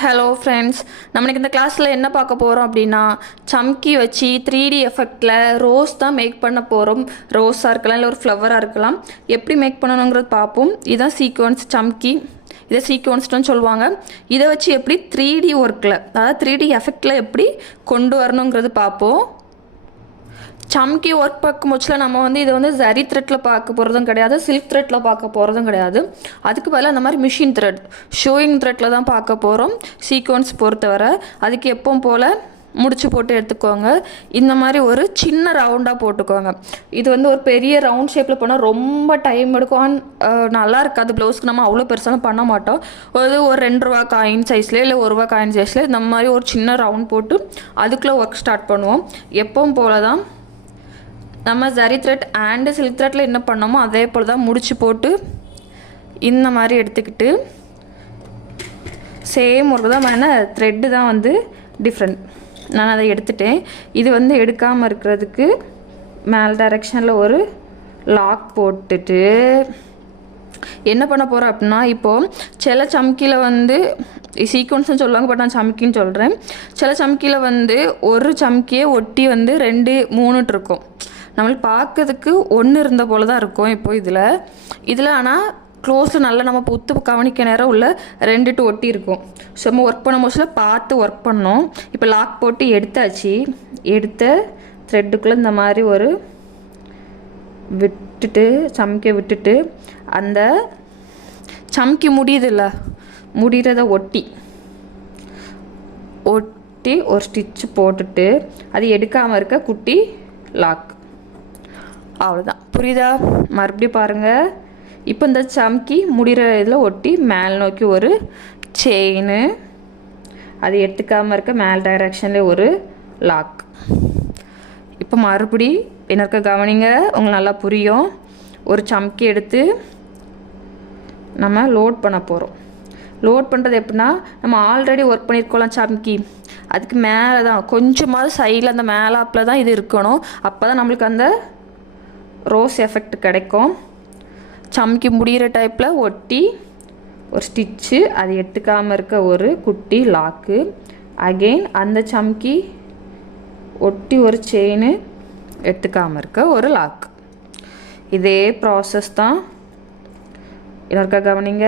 Hello friends. நம்மளுக்கு இந்த கிளாஸில் என்ன பார்க்க போகிறோம் அப்படின்னா, சம்கி வச்சு 3D எஃபெக்டில் ரோஸ் தான் மேக் பண்ண போகிறோம். ரோஸாக இருக்கலாம், இல்லை ஒரு ஃப்ளவராக இருக்கலாம். எப்படி மேக் பண்ணணுங்கிறது பார்ப்போம். இதுதான் சீக்வன்ஸ் சம்கி. இதை சீக்வன்ஸ்டுன்னு சொல்லுவாங்க. இதை வச்சு எப்படி 3D ஒர்க்கில், அதாவது 3D எஃபெக்டில் எப்படி கொண்டு வரணுங்கிறது பார்ப்போம். சம்கி ஒர்க் பார்க்கும் போச்சுல நம்ம இதை ஜரி த்ரெட்டில் பார்க்க போகிறதும் கிடையாது, சில்க் த்ரெட்டில் பார்க்க போகிறதும் கிடையாது. அதுக்கு பதிலாக அந்த மாதிரி மிஷின் த்ரெட், ஷோயிங் த்ரெட்டில் தான் பார்க்க போகிறோம். சீக்வன்ஸ் பொறுத்தவரை அதுக்கு எப்பவும் போல் முடிச்சு போட்டு எடுத்துக்கோங்க. இந்த மாதிரி ஒரு சின்ன ரவுண்டாக போட்டுக்கோங்க. இது ஒரு பெரிய ரவுண்ட் ஷேப்பில் பண்ணால் ரொம்ப டைம் எடுக்கும், நல்லா இருக்காது. ப்ளவுஸ்க்கு நம்ம அவ்வளோ பெருசாலும் பண்ண மாட்டோம். ஒரு 2 ரூபா காயின் சைஸ்லேயே இல்லை 1 ரூபா காயின் சைஸில் இந்த மாதிரி ஒரு சின்ன ரவுண்ட் போட்டு அதுக்குள்ளே ஒர்க் ஸ்டார்ட் பண்ணுவோம். எப்பவும் போல் தான் நம்ம ஜரி த்ரெட் அண்டு சில்க் த்ரெட்டில் என்ன பண்ணோமோ அதே போல் தான் முடிச்சு போட்டு இந்த மாதிரி எடுத்துக்கிட்டு சேம் ஒர்க்கு தான் பண்ண. த்ரெட்டு தான் டிஃப்ரெண்ட். நான் அதை எடுத்துட்டேன். இது எடுக்காமல் இருக்கிறதுக்கு மேல் டைரெக்ஷனில் ஒரு லாக் போட்டுட்டு என்ன பண்ண போகிறோம் அப்படின்னா, இப்போது சில சம்கியில் சீக்வன்ஸ்னு சொல்லுவாங்க, பட் நான் சம்கின்னு சொல்கிறேன். சில சம்கியில் ஒரு சம்கியை ஒட்டி 2 3 இருக்கும். நம்மளுக்கு பார்க்கறதுக்கு 1 இருந்த போல் தான் இருக்கும். இப்போது இதில் ஆனால் க்ளோஸில் நல்லா நம்ம புத்து கவனிக்க நேரம் உள்ள 2 ஒட்டி இருக்கும். ஸோ நம்ம ஒர்க் பண்ண மோஸ்ட்டில் பார்த்து ஒர்க் பண்ணோம். இப்போ லாக் போட்டு எடுத்தாச்சு. எடுத்த த்ரெட்டுக்குள்ளே இந்த மாதிரி ஒரு விட்டுட்டு சம்கியை விட்டுட்டு அந்த சம்கி முடியுதில்ல, முடிகிறத ஒட்டி ஒரு ஸ்டிச்சு போட்டுட்டு அது எடுக்காமல் இருக்க குட்டி லாக். அவ்வளோதான். புரியுதா? மறுபடியும் பாருங்கள். இப்போ இந்த சம்கி முடிகிற இதில் ஒட்டி மேல் நோக்கி ஒரு செயின், அது எடுத்துக்காமல் இருக்க மேல் டைரெக்ஷன்லேயே ஒரு லாக். இப்போ மறுபடி என்ன இருக்க கவனிங்க, உங்களுக்கு நல்லா புரியும். ஒரு சம்கி எடுத்து நம்ம லோட் பண்ண போகிறோம். லோட் பண்ணுறது எப்படின்னா, நம்ம ஆல்ரெடி ஒர்க் பண்ணியிருக்கோம் சம்கி, அதுக்கு மேலே தான் கொஞ்சமாவது சைடில் அந்த மேலாப்பில் தான் இது இருக்கணும். அப்போ தான் நம்மளுக்கு அந்த ரோஸ் எஃபெக்ட் கிடைக்கும். சம்கி முடிகிற டைப்பில் ஒட்டி ஒரு ஸ்டிச்சு, அது எடுத்துக்காமல் இருக்க ஒரு குட்டி லாக்கு. அகெயின் அந்த சம்கி ஒட்டி ஒரு செயின், எடுத்துக்காமல் இருக்க ஒரு லாக். இதே ப்ராசஸ் தான். இன்னொருக்கா கவனிங்க.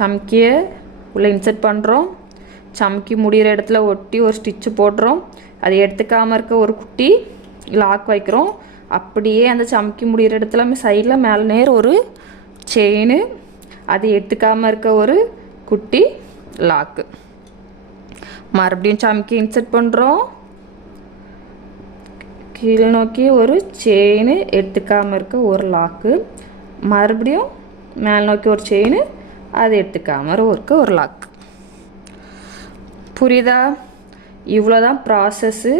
சம்கியை உள்ளே இன்சர்ட் பண்ணுறோம். சம்கி முடிகிற இடத்துல ஒட்டி ஒரு ஸ்டிச்சு போடுறோம். அது எடுத்துக்காமல் இருக்க ஒரு குட்டி லாக் வைக்கிறோம். அப்படியே அந்த சம்கி முடிகிற இடத்துல சைடில் மேலே நேர் ஒரு செயின், அது எடுத்துக்காமல் இருக்க ஒரு குட்டி லாக்கு. மறுபடியும் சம்கி இன்சர்ட் பண்ணுறோம். கீழே நோக்கி ஒரு செயின், எடுத்துக்காமல் இருக்க ஒரு லாக்கு. மறுபடியும் மேலே நோக்கி ஒரு செயின், அது எடுத்துக்காமல் இருக்க ஒரு லாக். புரியுதா? இவ்வளோதான் ப்ராசஸ்ஸு.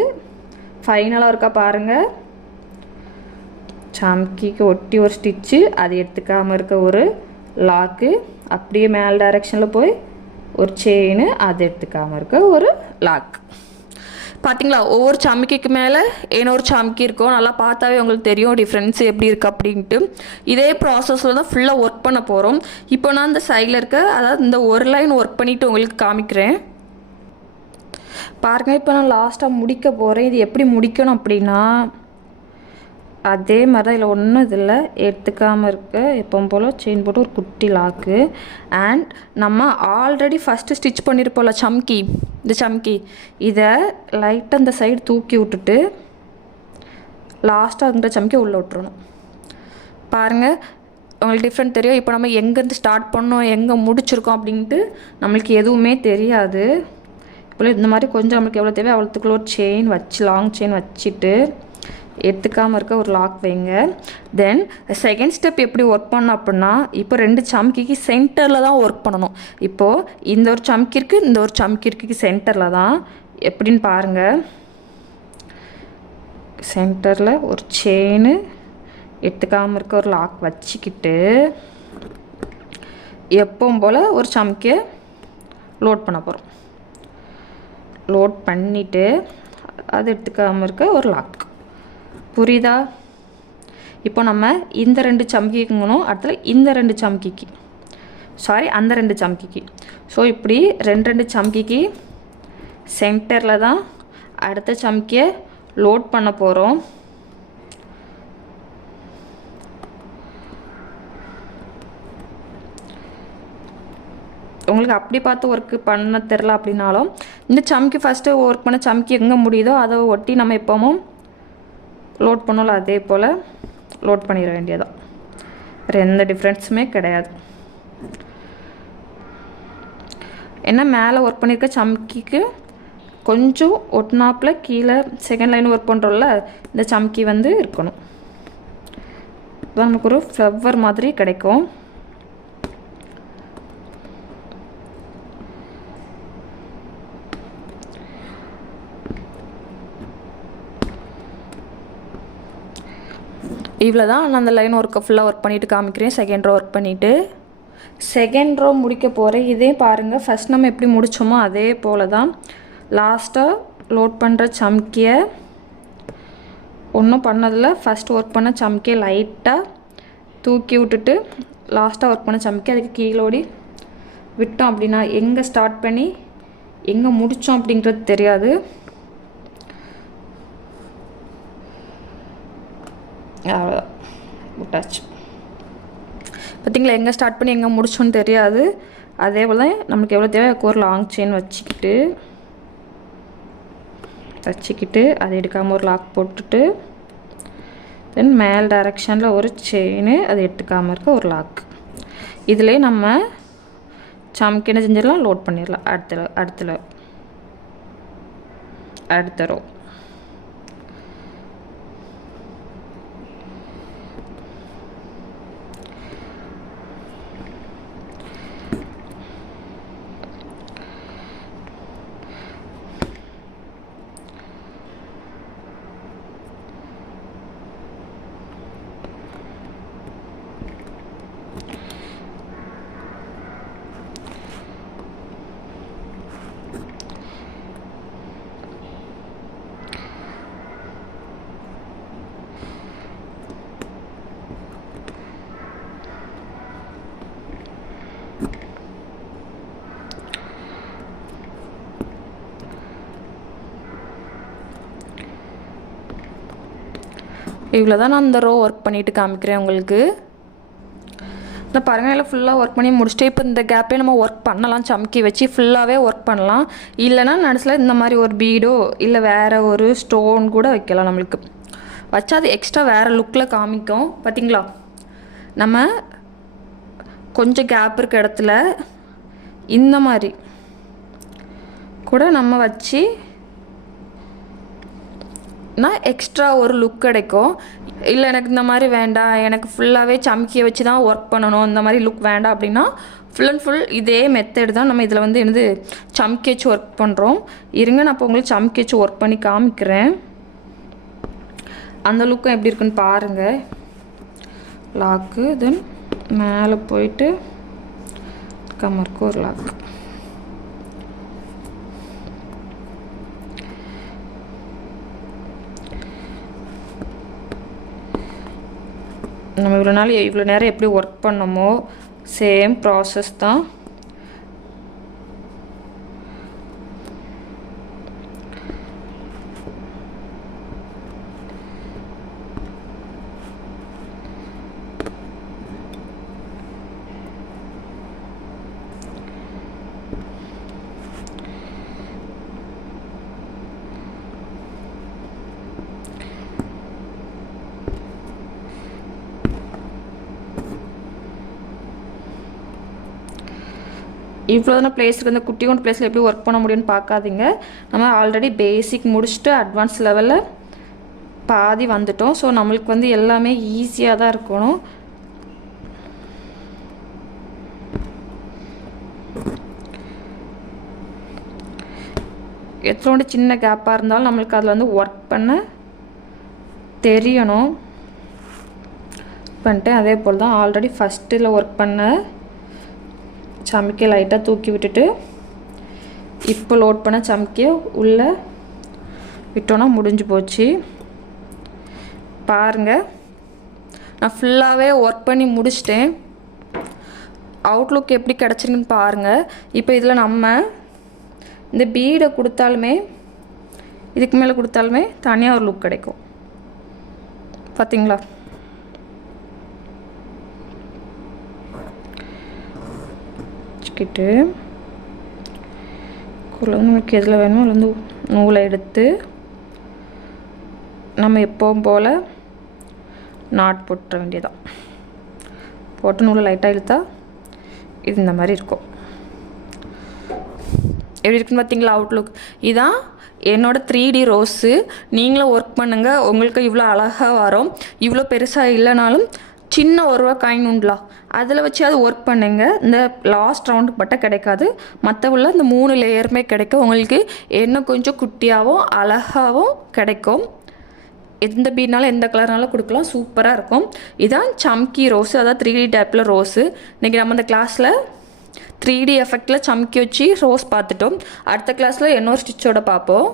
ஃபைனலாக இருக்கா பாருங்கள். சம்கிக்கு ஒட்டி ஒரு ஸ்டிச்சு, அது எடுத்துக்காமல் இருக்க ஒரு லாக்கு. அப்படியே மேல் டைரெக்ஷனில் போய் ஒரு செயின், அது எடுத்துக்காமல் இருக்க ஒரு லாக். பார்த்தீங்களா? ஒவ்வொரு சம்கிக்கு மேலே இன்னொரு சம்கி இருக்கும். நல்லா பார்த்தாவே உங்களுக்கு தெரியும் டிஃப்ரென்ஸ் எப்படி இருக்குது அப்படின்ட்டு. இதே ப்ராசஸில் தான் ஃபுல்லாக ஒர்க் பண்ண போகிறோம். இப்போ நான் இந்த சைடில் இருக்க, அதாவது இந்த ஒரு லைன் ஒர்க் பண்ணிவிட்டு உங்களுக்கு காமிக்கிறேன் பாருங்கள். இப்போ நான் லாஸ்ட்டாக முடிக்க போகிறேன். இது எப்படி முடிக்கணும் அப்படின்னா, அதே மாதிரி தான். இதில் ஒன்றும் இதில் எடுத்துக்காமல் இருக்க எப்பவும் போல் செயின் போட்டு ஒரு குட்டி லாக்கு. அண்ட் நம்ம ஆல்ரெடி ஃபஸ்ட்டு ஸ்டிச் பண்ணியிருப்போம்ல சம்கி, இந்த சம்கி, இதை லைட்டாக இந்த சைடு தூக்கி விட்டுட்டு லாஸ்ட்டாக அந்த சம்கி உள்ளே விட்டுறணும். பாருங்கள், உங்களுக்கு டிஃப்ரெண்ட் தெரியும். இப்போ நம்ம எங்கேருந்து ஸ்டார்ட் பண்ணோம், எங்கே முடிச்சிருக்கோம் அப்படின்ட்டு நம்மளுக்கு எதுவுமே தெரியாது. இப்போ இந்த மாதிரி கொஞ்சம் நம்மளுக்கு எவ்வளோ தேவை அவ்வளோத்துக்குள்ள ஒரு செயின் வச்சு, லாங் செயின் வச்சுட்டு எடுத்துக்காமல் இருக்க ஒரு லாக் வைங்க. தென் செகண்ட் ஸ்டெப் எப்படி ஒர்க் பண்ணணும் அப்படின்னா, இப்போ 2 சம்கிக்கு சென்டரில் தான் ஒர்க் பண்ணணும். இப்போது இந்த ஒரு சம்கி இருக்குது, இந்த ஒரு சம்கி இருக்குது, சென்டரில் தான். எப்படின்னு பாருங்கள். சென்டரில் ஒரு செயின், எடுத்துக்காமல் இருக்க ஒரு லாக் வச்சுக்கிட்டு எப்பவும் போல் ஒரு சம்கியை லோட் பண்ண போகிறோம். லோட் பண்ணிவிட்டு அது எடுத்துக்காமல் இருக்க ஒரு லாக். புரியுதா? இப்போ நம்ம இந்த 2 சம்கிக்குங்கணும், அடுத்தது இந்த 2 சம்கிக்கு. சாரி அந்த 2 சம்கிக்கு. ஸோ இப்படி 2 சம்கிக்கு சென்டரில் தான் அடுத்த சம்கியை லோட் பண்ண போகிறோம். உங்களுக்கு அப்படி பார்த்து ஒர்க்கு பண்ண தெரில அப்படின்னாலும் இந்த சம்கி ஃபஸ்ட்டு ஒர்க் பண்ண சம்கி எங்கே முடியுதோ அதை ஒட்டி நம்ம எப்போவும் லோட் பண்ணோம்ல அதே போல் லோட் பண்ணிட வேண்டியதான். வேறு எந்த டிஃப்ரென்ஸுமே கிடையாது. ஏன்னா மேலே ஒர்க் பண்ணியிருக்க சம்கிக்கு கொஞ்சம் ஒட்டினாப்பில் கீழே செகண்ட் லைன் ஒர்க் பண்ணுறோம்ல இந்த சம்கி வந்து இருக்கணும். நமக்கு ஒரு ஃப்ளவர் மாதிரி கிடைக்கும். இவ்வளோ தான் நான் அந்த லைன் ஒர்க்கை ஃபுல்லாக ஒர்க் பண்ணிவிட்டு காமிக்கிறேன். செகண்ட் ரோ ஒர்க் பண்ணிவிட்டு செகண்ட் ரோ முடிக்க போகிறேன். இதே பாருங்கள், ஃபஸ்ட் நம்ம எப்படி முடித்தோமோ அதே போல் தான் லாஸ்ட்டாக லோட் பண்ணுற சம்கியை ஒன்றும் பண்ணதில் ஃபஸ்ட் ஒர்க் பண்ண சம்கியை லைட்டாக தூக்கி விட்டுட்டு லாஸ்ட்டாக ஒர்க் பண்ண சம்கி அதுக்கு கீழோடி விட்டோம் அப்படின்னா எங்கே ஸ்டார்ட் பண்ணி எங்கே முடித்தோம் அப்படிங்கிறது தெரியாது. அவ்வளோதான், விட்டாச்சு. பார்த்திங்களா, எங்கே ஸ்டார்ட் பண்ணி எங்கே முடிச்சோன்னு தெரியாது. அதே போல் தான் நம்மளுக்கு எவ்வளோ தேவை ஒரு லாங் செயின் வச்சுக்கிட்டு அதை எடுக்காமல் ஒரு லாக் போட்டுட்டு தென் மேல் டைரெக்ஷனில் ஒரு செயின் அதை எடுக்காமல் இருக்க ஒரு லாக். இதிலே நம்ம சம்கி என்ன செஞ்சிடலாம், லோட் பண்ணிடலாம். அடுத்த ரோ இவ்வளோ தான் நான் அந்த ரோ ஒர்க் பண்ணிவிட்டு காமிக்கிறேன் உங்களுக்கு. இந்த பாருங்கள், எல்லாம் ஃபுல்லாக ஒர்க் பண்ணி முடிச்சுட்டு இப்போ இந்த கேப்பே நம்ம ஒர்க் பண்ணலாம். சம்கி வச்சு ஃபுல்லாகவே ஒர்க் பண்ணலாம். இல்லைனா நடுசில் இந்த மாதிரி ஒரு பீடோ இல்லை வேறு ஒரு ஸ்டோன் கூட வைக்கலாம். நம்மளுக்கு வச்சா அது எக்ஸ்ட்ரா வேறு லுக்கில் காமிக்கும். பார்த்திங்களா, நம்ம கொஞ்சம் கேப் இருக்க இடத்துல இந்த மாதிரி கூட நம்ம வச்சு எக்ஸ்ட்ரா ஒரு லுக் கிடைக்கும். இல்லை எனக்கு இந்த மாதிரி வேண்டாம், எனக்கு ஃபுல்லாகவே சம்கியை வச்சு தான் ஒர்க் பண்ணணும், இந்த மாதிரி லுக் வேண்டாம் அப்படின்னா ஃபுல் அண்ட் ஃபுல் இதே மெத்தட் தான் நம்ம இதில் வந்து என்னது சம்கி வச்சு ஒர்க் பண்ணுறோம். இருங்க, நான் இப்போ உங்களுக்கு சம்கி வச்சு ஒர்க் பண்ணி காமிக்கிறேன். அந்த லுக்கும் எப்படி இருக்குன்னு பாருங்கள். லாக்கு தென் மேலே போயிட்டு கமருக்கு ஒரு லாக்கு. நம்ம இவ்வளோ நேரம் எப்படி ஒர்க் பண்ணோமோ சேம் ப்ராசஸ் தான். இவ்வளோ தானே பிளேஸ் இருக்குது. அந்த குட்டியோட பிளேஸில் எப்படி ஒர்க் பண்ண முடியும்னு பார்க்காதீங்க. நம்ம ஆல்ரெடி பேசிக் முடிச்சுட்டு அட்வான்ஸ் லெவலில் பாதி வந்துட்டோம். ஸோ நம்மளுக்கு வந்து எல்லாமே ஈஸியாக தான் இருக்கணும். எத்தனோட சின்ன கேப்பாக இருந்தாலும் நம்மளுக்கு அதில் வந்து ஒர்க் பண்ண தெரியணும். பண்ணிட்டேன். அதே போல் தான் ஆல்ரெடி ஃபஸ்ட்டில் ஒர்க் பண்ண சம்கியை லைட்டாக தூக்கி விட்டுட்டு இப்போ லோட் பண்ண சம்கியை உள்ளே விட்டோன்னா முடிஞ்சு போச்சு. பாருங்கள், நான் ஃபுல்லாகவே ஒர்க் பண்ணி முடிச்சிட்டேன். அவுட்லுக் எப்படி கிடச்சிருக்குன்னு பாருங்கள். இப்போ இதில் நம்ம இந்த பீடை கொடுத்தாலுமே இதுக்கு மேலே கொடுத்தாலுமே தனியாக ஒரு லுக் கிடைக்கும். பார்த்தீங்களா? வச்சுக்கிட்டு குழந்தைங்களுக்கு எதில் வேணுமோ அதுலேருந்து நூலை எடுத்து நம்ம எப்பவும் போல் நாட் போட்டுற வேண்டியதான். போட்டு நூலை லைட்டாக இழுத்தா இது இந்த மாதிரி இருக்கும். எப்படி இருக்குன்னு பார்த்தீங்களா அவுட்லுக்? இதான் என்னோடய 3D ரோஸு. நீங்களும் ஒர்க் பண்ணுங்கள், உங்களுக்கு இவ்வளோ அழகாக வரும். இவ்வளோ பெருசாக இல்லைனாலும் சின்ன ஒரு ரூபா காயின் உண்டுலா அதில் வச்சு அது ஒர்க் பண்ணுங்க. இந்த லாஸ்ட் ரவுண்டுக்கு மட்டும் கிடைக்காது, மற்ற உள்ள இந்த 3 லேயருமே கிடைக்கும். உங்களுக்கு இன்னும் கொஞ்சம் குட்டியாகவும் அழகாகவும் கிடைக்கும். எந்த பீட்னாலும் எந்த கலர்னாலும் கொடுக்கலாம், சூப்பராக இருக்கும். இதான் சம்கி ரோஸு, அதாவது 3D டைப்பில் ரோஸு. இன்றைக்கி நம்ம இந்த கிளாஸில் 3D எஃபெக்டில் சம்கி வச்சு ரோஸ் பார்த்துட்டோம். அடுத்த கிளாஸில் இன்னொரு ஸ்டிச்சோட பார்ப்போம்.